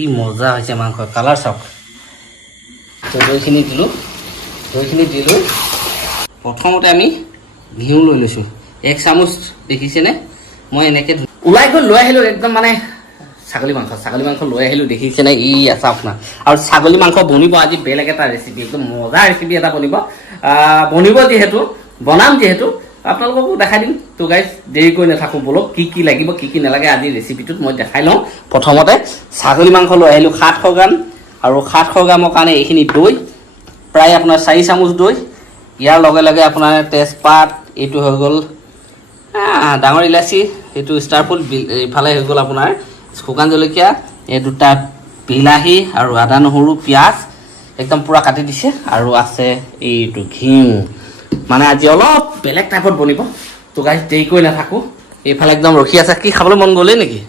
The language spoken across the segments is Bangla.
কি মজা হৈছে মাংস কালাৰ চাওক তো দৈখিনি দিলোঁ দৈখিনি দিলোঁ। প্ৰথমতে আমি ঘিউ লৈ লৈছোঁ। এক চামুচ, দেখিছেনে? মই এনেকৈ ওলাই গৈ লৈ আহিলোঁ, একদম মানে ছাগলী মাংস ছাগলী মাংস লৈ আহিলোঁ, দেখিছেনে? ই আছে আপোনাৰ। আৰু ছাগলী মাংস বনিব, আজি বেলেগ এটা ৰেচিপি একদম মজা ৰেচিপি এটা বনিব। বনিব যিহেতু, বনাম যিহেতু। আপোনালোককো দেখাই দিম। তো গাইজ দেৰি কৰি নাথাকোঁ বলক, কি কি লাগিব, কি কি নালাগে আজি ৰেচিপিটোত মই দেখাই লওঁ। প্ৰথমতে ছাগলী মাংস লৈ আহিলোঁ সাতশ গ্ৰাম আৰু সাতশ গ্ৰামৰ কাৰণে এইখিনি দৈ, প্ৰায় আপোনাৰ চাৰি চামুচ দৈ। ইয়াৰ লগে লগে আপোনাৰ তেজপাত, এইটো হৈ গ'ল ডাঙৰ ইলাচি, এইটো ষ্টাৰফুল বি- ইফালে হৈ গ'ল আপোনাৰ শুকান জলকীয়া, এই দুটা বিলাহী আৰু আদা নহৰু, পিঁয়াজ, একদম পূৰা কাটি দিছে। আৰু আছে এইটো ঘিউ। মানে আজি অলপ বেলেগ টাইপত বনিব। তো গাইজ দেৰি কৰি নাথাকোঁ। এইফালে একদম ৰখি আছে। কি খাবলৈ মন গ'লেই নেকি?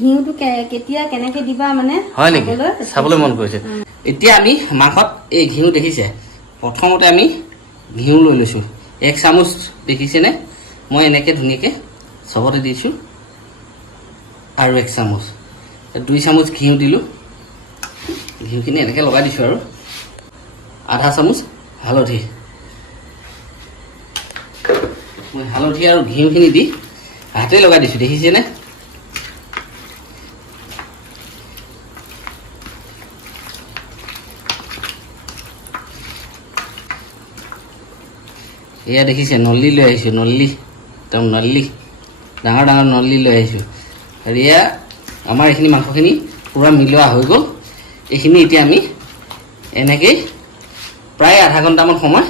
ঘিউটো কেতিয়া কেনেকে দিবা মানে হয় নেকি? চাবলৈ মন কৰিছে এতিয়া আমি মাংসত এই ঘিউ দেখিছে। প্ৰথমতে আমি ঘিউ লৈ লৈছোঁ। এক চামুচ দেখিছেনে? মই এনেকৈ ধুনীয়াকৈ চবতে দিছোঁ। আৰু এক চামুচ। দুই চামুচ ঘিউ দিলোঁ। ঘিউখিনি এনেকৈ লগাই দিছোঁ আৰু। আধা চামুচ হালধি। হালধি আৰু ঘিউখিনি দি হাতেই লগাই দিছোঁ, দেখিছেনে? এয়া দেখিছে, নল্লী লৈ আহিছোঁ, নল্লী, একদম নল্লী, ডাঙৰ ডাঙৰ নল্লী লৈ আহিছোঁ। আৰু এয়া আমাৰ এইখিনি মাংসখিনি পূৰা মিলোৱা হৈ গ'ল। এইখিনি এতিয়া আমি এনেকেই প্ৰায় আধা ঘণ্টামান সময়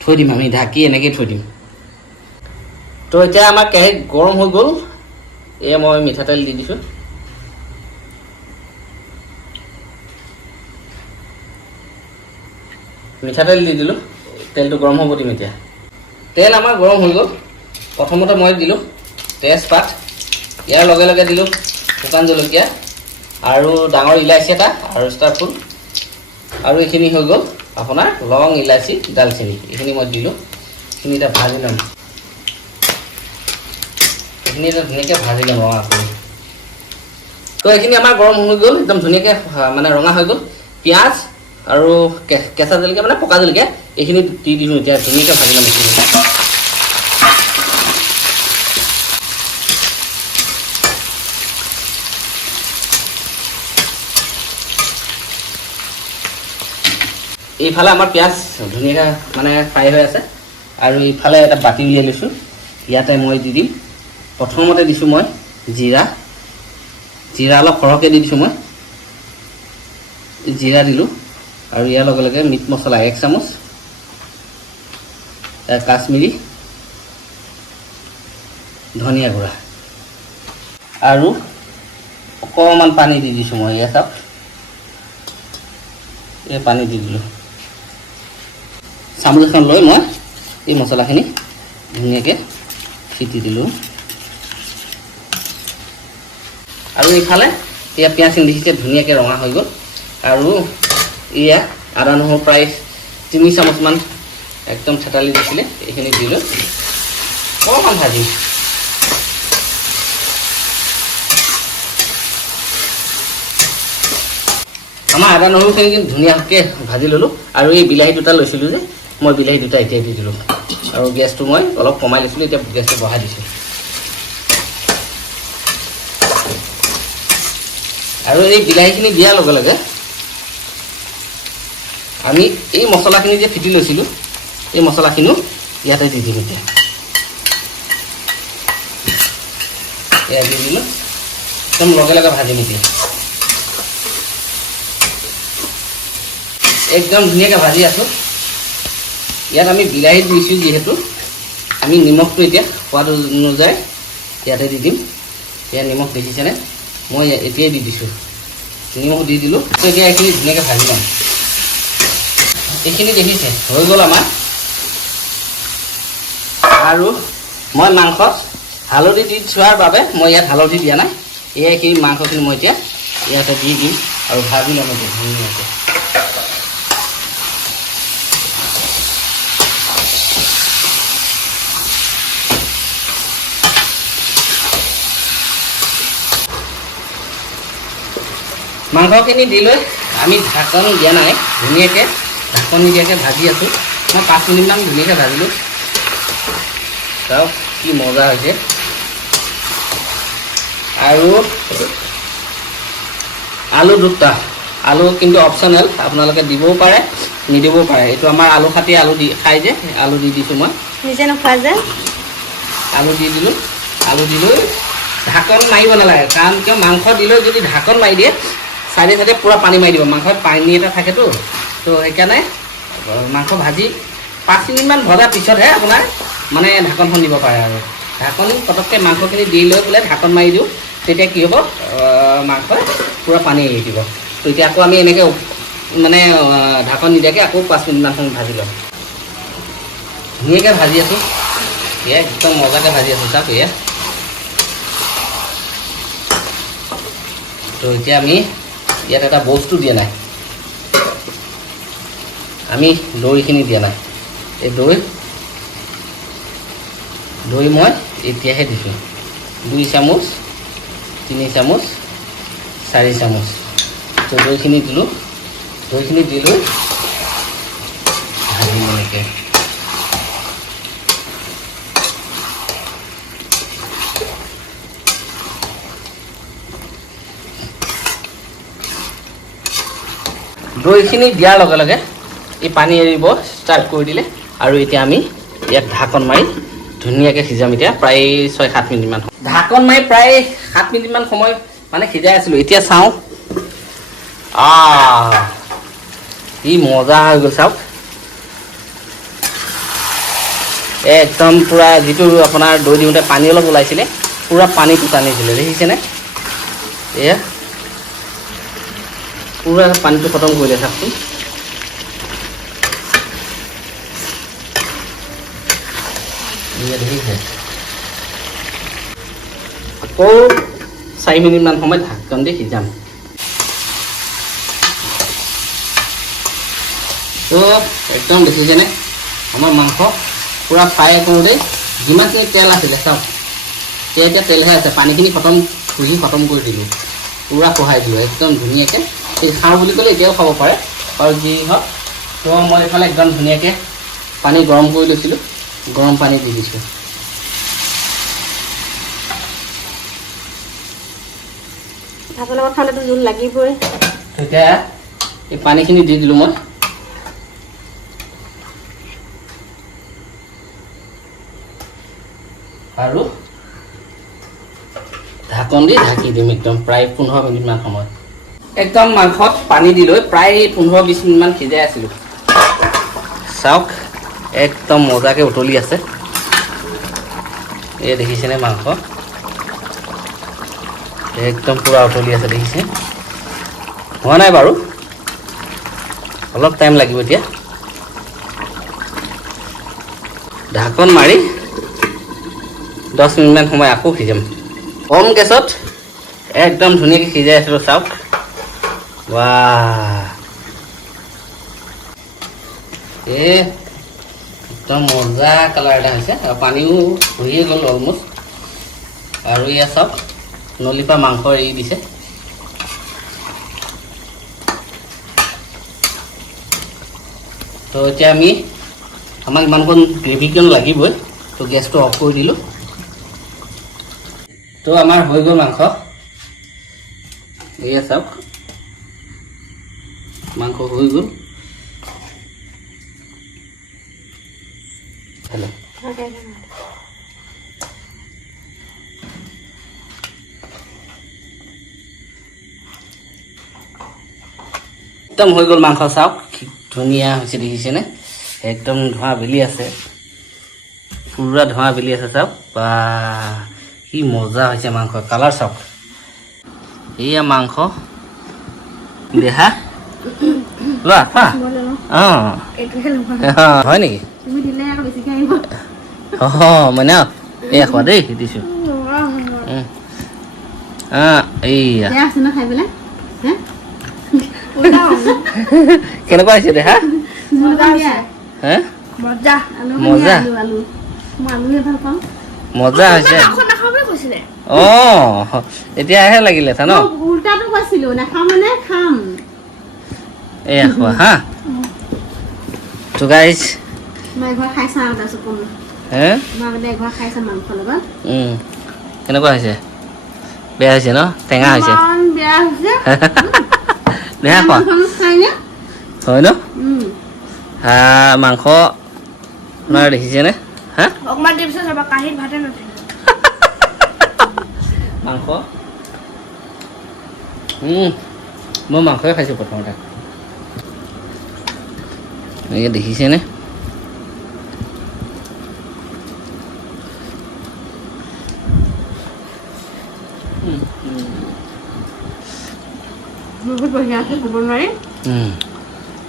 থৈ দিম, আমি ঢাকি এনেকৈ থৈ দিম। তো এতিয়া আমাৰ কেৰাহীত গৰম হৈ গ'ল। এয়া মই মিঠাতেল দি দিছোঁ। মিঠাতেল দি দিলোঁ। তেলটো গৰম হ'ব দিম এতিয়া। তেল আমাৰ গৰম হৈ গ'ল। প্ৰথমতে মই দিলোঁ তেজপাত। ইয়াৰ লগে লগে দিলোঁ শুকান জলকীয়া আৰু ডাঙৰ ইলাচি এটা আৰু ষ্টাৰ ফুল। আৰু এইখিনি হৈ গ'ল। আপোনাৰ লং ইলাচি ডালচেনি। এইখিনি মই দিলোঁ। এইখিনি এতিয়া ভাজি ল'ম। ধুনীয়াকৈ ভাজি কৰি তো, এইখিনি আমাৰ গৰম হৈ গ'ল, একদম ধুনীয়াকৈ মানে ৰঙা হৈ গ'ল। পিঁয়াজ আৰু কেঁচা জলকীয়া মানে পকা জলকীয়া, এইখিনি দি দিলোঁ এতিয়া, ধুনীয়াকৈ ভাজি ল'ম এইখিনি। এইফালে আমাৰ পিঁয়াজ ধুনীয়াকৈ মানে ফ্ৰাই হৈ আছে, আৰু ইফালে এটা বাতি উলিয়াই লৈছোঁ, ইয়াতে মই দি দিম। প্ৰথমতে দিছোঁ মই জিৰা। জিৰা অলপ সৰহকৈ দি দিছোঁ মই। জিৰা দিলোঁ। আৰু ইয়াৰ লগে লগে মিট মছলা, এক চামুচ। কাশ্মীৰী। ধনিয়া গুড়া। আৰু অকণমান পানী দি দিছোঁ মই চাওক এই পানী দি দিলোঁ। চামুচ এখন লৈ মই এই মছলাখিনি ধুনীয়াকৈ ছিটি দিলোঁ। আৰু এইফালে এয়া পিঁয়াজখিনি দেখিছে ধুনীয়াকৈ ৰঙা হৈ গ'ল। আৰু এয়া আদা, নহৰু, প্ৰায় তিনি চামুচমান একদম থেতালি দিছিলে, এইখিনি দিলোঁ অকণমান ভাজিম আমাৰ আদা নহৰুখিনি কিন্তু ধুনীয়াকৈ ভাজি ল'লোঁ আৰু এই বিলাহী দুটা লৈছিলোঁ যে, মই বিলাহী দুটা এতিয়া দি দিলোঁ। আৰু গেছটো মই অলপ কমাই লৈছিলোঁ, এতিয়া গেছটো বঢ়াই দিছোঁ। আৰু এই বিলাহীখিনি দিয়াৰ লগে লগে আমি এই মছলাখিনি যে ফিটি লৈছিলোঁ, এই মছলাখিনিও ইয়াতে দি দিম এতিয়া। এয়া দি দিলোঁ। একদম লগে লগে ভাজিম এতিয়া। একদম ধুনীয়াকৈ ভাজি আছোঁ। ইয়াত আমি বিলাহী দিছোঁ যিহেতু। আমি নিমখটো এতিয়া সোৱাদ অনুযায়ী ইয়াতে দি দিম। ইয়াত নিমখ দেখিছেনে? মই এতিয়াই দি দিছোঁ। নিমখ দি দিলোঁ। তো এইখিনি ধুনীয়াকৈ ভাজি ল'ম। এইখিনি দেখিছে, হৈ গ'ল আমাৰ। আৰু মই মাংসত হালধি দি থোৱাৰ বাবে মই ইয়াত হালধি দিয়া নাই। এইখিনি মাংসখিনি মই এতিয়া ইয়াতে দি দিম আৰু ভাজি ল'ম এতিয়া ধুনীয়াকৈ। মাংসখিনি দি লৈ আমি ঢাকন দিয়া নাই ধুনীয়াকৈ ঢাকন নিদিয়াকৈ ভাজি আছোঁ। মই পাঁচ মিনিটমান ধুনীয়াকৈ ভাজিলোঁ। চাওক কি মজা হৈছে। আৰু আলু দুটা। আলু কিন্তু অপশ্যনেল আপোনালোকে দিবও পাৰে নিদিবও পাৰে। এইটো আমাৰ আলু খাটি আলু দি খাই যে আলু দি দিছোঁ মই। নিজে নোখোৱা যে? আলু দি দিলোঁ। আলু দি লৈ ঢাকন মাৰিব নালাগে কাৰণ কিয় মাংস দিলৈ যদি ঢাকন মাৰি দিয়ে চাইডে চাইডে পূৰা পানী মাৰি দিব। মাংসত পানী এটা থাকেতো তো। সেইকাৰণে, মাংস ভাজি পাঁচ মিনিটমান ভজাৰ পিছতহে আপোনাৰ মানে ঢাকনখন দিব পাৰে আৰু। ঢাকন পটককৈ মাংসখিনি দি লৈ পেলাই ঢাকন মাৰি দিওঁ। তেতিয়া কি হ'ব? মাংসই পূৰা পানী এৰি দিব। তো এতিয়া আকৌ আমি এনেকৈ মানে ঢাকন নিদিয়াকৈ আকৌ পাঁচ মিনিটমান ভাজি ল'ম ধুনীয়াকৈ ভাজি আছোঁ। এয়া একদম মজাকৈ ভাজি আছোঁ চাওক এয়া। তো এতিয়া আমি ইয়াত এটা বস্তু দিয়া নাই। আমি দৈখিনি দিয়া নাই। এই দৈ দৈ মই এতিয়াহে দিছোঁ। দুই চামুচ, তিনি চামুচ, চাৰি চামুচ। তো দৈখিনি দিলোঁ। দৈখিনি দি লৈ ভাজিম এনেকৈ। দৈখিনি দিয়াৰ লগে লগে এই পানী এৰিব ষ্টাৰ্ট কৰি দিলে। আৰু এতিয়া আমি ইয়াত ঢাকন মাৰি ধুনীয়াকৈ সিজাম। এতিয়া প্ৰায় ছয় সাত মিনিটমান ঢাকন মাৰি প্ৰায় সাত মিনিটমান সময় মানে সিজাই আছিলোঁ। এতিয়া চাওঁ। আহ ই মজা হৈ গ'ল চাওক। একদম পূৰা যিটো আপোনাৰ দৈ দিওঁতে পানী অলপ ওলাইছিলে, পূৰা পানীটো টানিছিলে দেখিছেনে? এয়া। পূৰা পানীটো খতম এয়া দেখিছে। আকৌ চাৰি মিনিটমান সময় ঢাকন দি সিজাম একদম দেখিছেনে আমাৰ মাংস পূৰা ফ্ৰাই কৰোঁতে যিমানখিনি তেল আছিলে চাওক। এতিয়া তেলহে আছে। পানীখিনি খতম খুজি খতম কৰি দিলোঁ। পূৰা সহায় দিলোঁ। একদম ধুনীয়াকৈ এই খাওঁ বুলি ক'লে এতিয়াও খাব পাৰে। আৰু যি হওক তো মই এইফালে একদম ধুনীয়াকৈ পানী গৰম কৰি লৈছিলোঁ গৰম পানী দি দিছোঁ। ভাতৰ লগত খালেতো জোল লাগিবই। তেতিয়া এই পানীখিনি দি দিলোঁ মই। আৰু ঢাকন দি ঢাকি দিম একদম প্ৰায় পোন্ধৰ মিনিটমান সময়। একদম মাংসত পানী দি লৈ প্ৰায় পোন্ধৰ বিছ মিনিটমান সিজাই আছিলোঁ। চাওক, একদম মজাকৈ উতলি আছে। এই দেখিছেনে মাংস? একদম পূৰা উতলি আছে, দেখিছে? হোৱা নাই বাৰু। অলপ টাইম লাগিব এতিয়া। ঢাকন মাৰি দহ মিনিটমান সময় আকৌ সিজাম। কম গেছত একদম ধুনীয়াকৈ সিজাই আছিলোঁ, চাওক। এই একদম মজা কালাৰ এটা হৈছে পানীও হৈয়ে গ'ল অলমষ্ট আৰু এয়া চাওক নলিপা মাংস এৰি দিছে তো এতিয়া আমি আমাক ইমানকণ গ্ৰেভিকণ লাগিবই তো গেছটো অফ কৰি দিলোঁ তো আমাৰ হৈ গ'ল মাংস এয়া চাওক মাংস হৈ গ'ল। হেল্ল' একদম হৈ গ'ল মাংস চাওক ধুনীয়া হৈছে দেখিছেনে? একদম ধোঁৱা বেলি আছে। পুৰা ধোঁৱা বেলি আছে চাওক। বা, কি মজা হৈছে মাংস। কালাৰ চাওক। এয়া মাংস। দেহা। ল'বা অঁ, হয় নেকি? অঁ মানে এয়া খোৱা দেই দিছোঁ। অঁ এইয়া। কেনেকুৱা হৈছে দিয়া হে? মজা মজা। হৈছে। অঁ এতিয়াহে লাগিলে তা ন? মই উল্টাটো কৈছিলো নাখাম মানে খাম এয়া খোৱা হা তো গাইজ মই এঘৰ খাই চাওঁ তাৰপিছত কম হে মই আগতে এঘৰ খাই চাম মাংসৰ লগত উম, কেনেকুৱা হৈছে বেয়া হৈছে ন টেঙা হৈছে ইমান বেয়া হৈছে বেয়া খোৱা মাংসনো খাইনে হয় ন উম হা মাংস আপোনাৰ দেখিছেনে হা অকণমান দেৰি পিছত চাবা কাঁহীত ভাতে নাথাকে মাংস উম, মই মাংসই খাইছোঁ প্ৰথমতে এনেকৈ দেখিছেনে নে।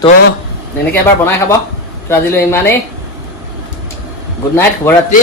তো এনেকৈ এবাৰ বনাই খাব। তো আজিলৈ ইমানেই। গুড নাইট শুভৰাত্ৰি।